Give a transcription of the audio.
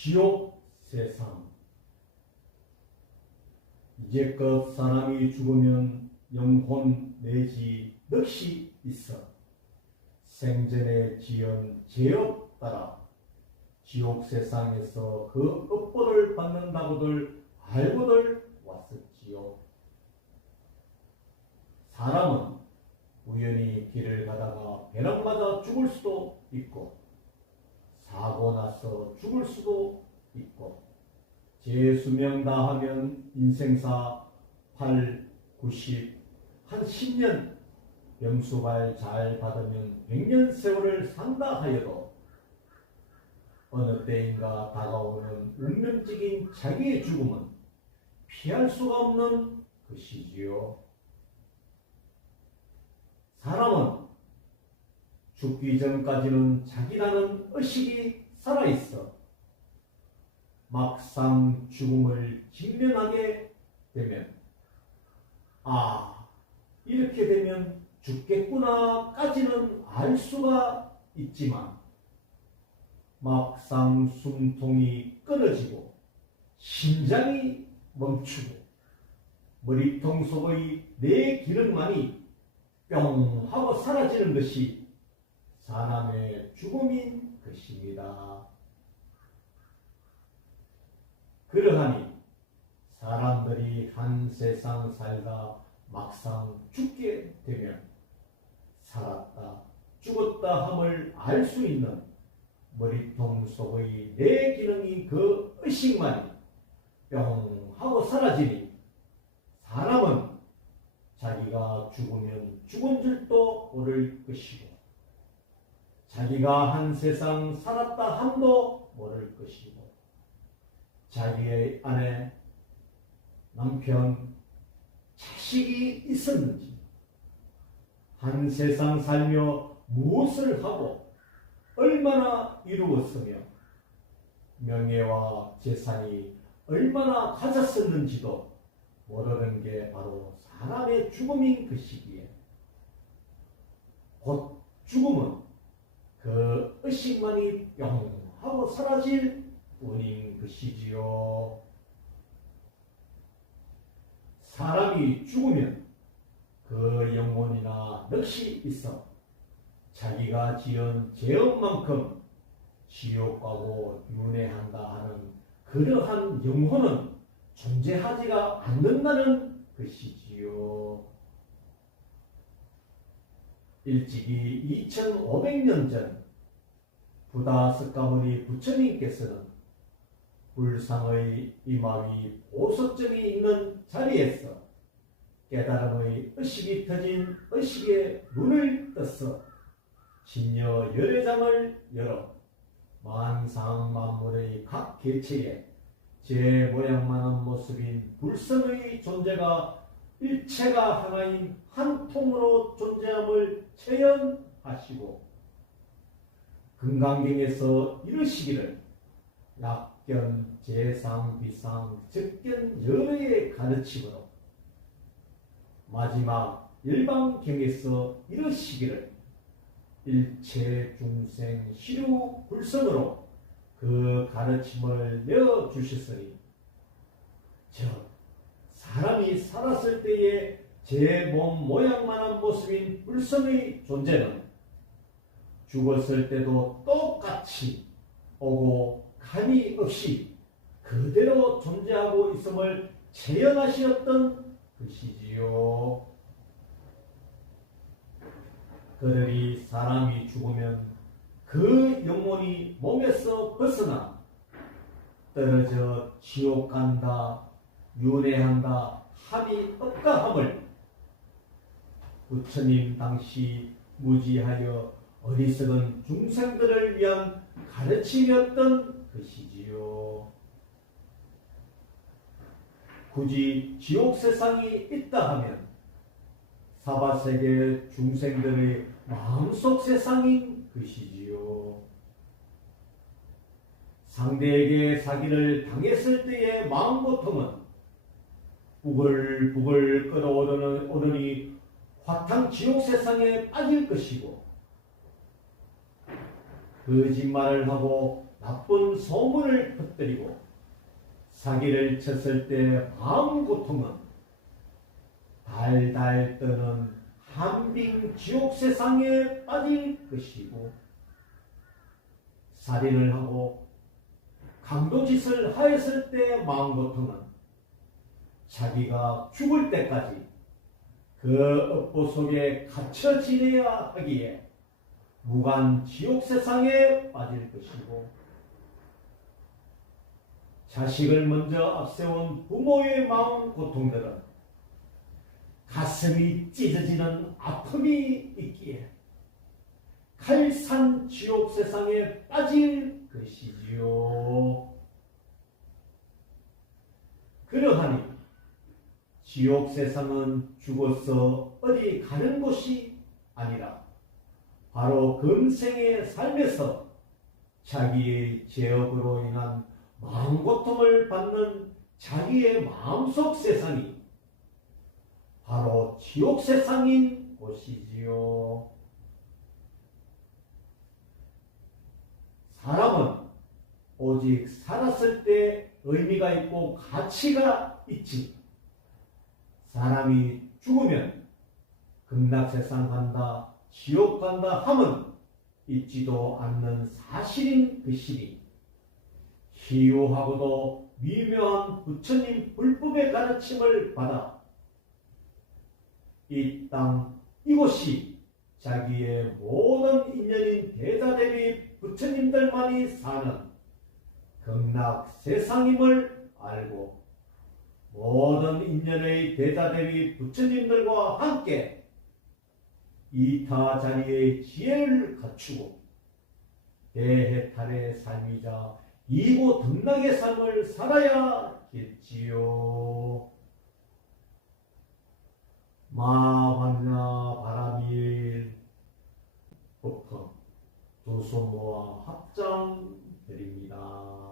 지옥 세상 이제껏 사람이 죽으면 영혼 내지 넋이 있어 생전에 지은 죄업 따라 지옥 세상에서 그 업보를 받는다고들 알고들 왔었지요. 사람은 우연히 길을 가다가 벼락 맞아 죽을 수도 있고 사고 나서 죽을 수도 있고 제 수명 다 하면 인생사 8, 90, 한 10년 병수발 잘 받으면 100년 세월을 산다 하여도 어느 때인가 다가오는 운명적인 자기의 죽음은 피할 수가 없는 것이지요. 사람은 죽기 전까지는 자기라는 의식이 살아있어. 막상 죽음을 직면하게 되면, 아, 이렇게 되면 죽겠구나까지는 알 수가 있지만, 막상 숨통이 끊어지고, 심장이 멈추고, 머리통 속의 내 기름만이 뿅 하고 사라지는 것이 사람의 죽음인 것입니다. 그러하니 사람들이 한 세상 살다 막상 죽게 되면 살았다, 죽었다 함을 알 수 있는 머리통 속의 내 기능이 그 의식만이 뿅 하고 사라지니 사람은 자기가 죽으면 죽은 줄도 모를 것이고 자기가 한 세상 살았다 함도 모를 것이고 자기의 아내, 남편, 자식이 있었는지 한 세상 살며 무엇을 하고 얼마나 이루었으며 명예와 재산이 얼마나 가졌었는지도 모르는 게 바로 사람의 죽음인 것이기에 곧 죽음은 그 의식만이 뿅 하고 사라질 뿐인 것이지요. 사람이 죽으면 그 영혼이나 넋이 있어 자기가 지은 죄업만큼 지옥 가고 윤회한다 하는 그러한 영혼은 존재하지가 않는다는 것이지요. 일찍이 2500년 전 부다 스가모니 부처님께서는 불상의 이마위 보석점이 있는 자리에서 깨달음의 의식이 터진 의식의 눈을 떠서 진여 열애장을 열어 만상 만물의 각 개체에 제 모양만한 모습인 불성의 존재가 일체가 하나인 한 통으로 존재함을 체험하시고 금강경에서 이르시기를 약견, 재상, 비상, 적견 여러의 가르침으로 마지막 일방경에서 이르시기를 일체 중생 시류 불성으로 그 가르침을 내어 주셨으니 즉 사람이 살았을 때의 제 몸 모양만한 모습인 불성의 존재는 죽었을 때도 똑같이 오고 감이 없이 그대로 존재하고 있음을 체현하시었던 것이지요. 그들이 사람이 죽으면 그 영혼이 몸에서 벗어나 떨어져 지옥 간다, 윤회한다, 합이 없다 함을 부처님 당시 무지하여 어리석은 중생들을 위한 가르침이었던 것이지요. 굳이 지옥 세상이 있다 하면 사바세계 중생들의 마음속 세상인 것이지요. 상대에게 사기를 당했을 때의 마음 고통은 부글부글 끓어오르니 화탕 지옥 세상에 빠질 것이고 거짓말을 하고 나쁜 소문을 퍼뜨리고 사기를 쳤을 때 마음 고통은 달달 떠는 한빙 지옥 세상에 빠질 것이고 살인을 하고 강도짓을 하였을 때 마음 고통은 자기가 죽을 때까지 그 업보 속에 갇혀 지내야 하기에 무관 지옥 세상에 빠질 것이고 자식을 먼저 앞세운 부모의 마음 고통들은 가슴이 찢어지는 아픔이 있기에 칼산 지옥 세상에 빠질 것이지요. 그러하니 지옥 세상은 죽어서 어디 가는 곳이 아니라 바로 금생의 삶에서 자기의 죄업으로 인한 마음 고통을 받는 자기의 마음속 세상이 바로 지옥 세상인 곳이지요. 사람은 오직 살았을 때 의미가 있고 가치가 있지. 사람이 죽으면 극락세상 간다, 지옥 간다 함은 있지도 않는 사실인 그 실이 희유하고도 미묘한 부처님 불법의 가르침을 받아 이 땅 이곳이 자기의 모든 인연인 대자대비 부처님들만이 사는 극락 세상임을 알고 모든 인연의 대자대비 부처님들과 함께 이타 자리의 지혜를 갖추고 대해탈의 삶이자 이고 등락의 삶을 살아야겠지요. 마반나 바라밀 법헌 두손 모아 합장 드립니다.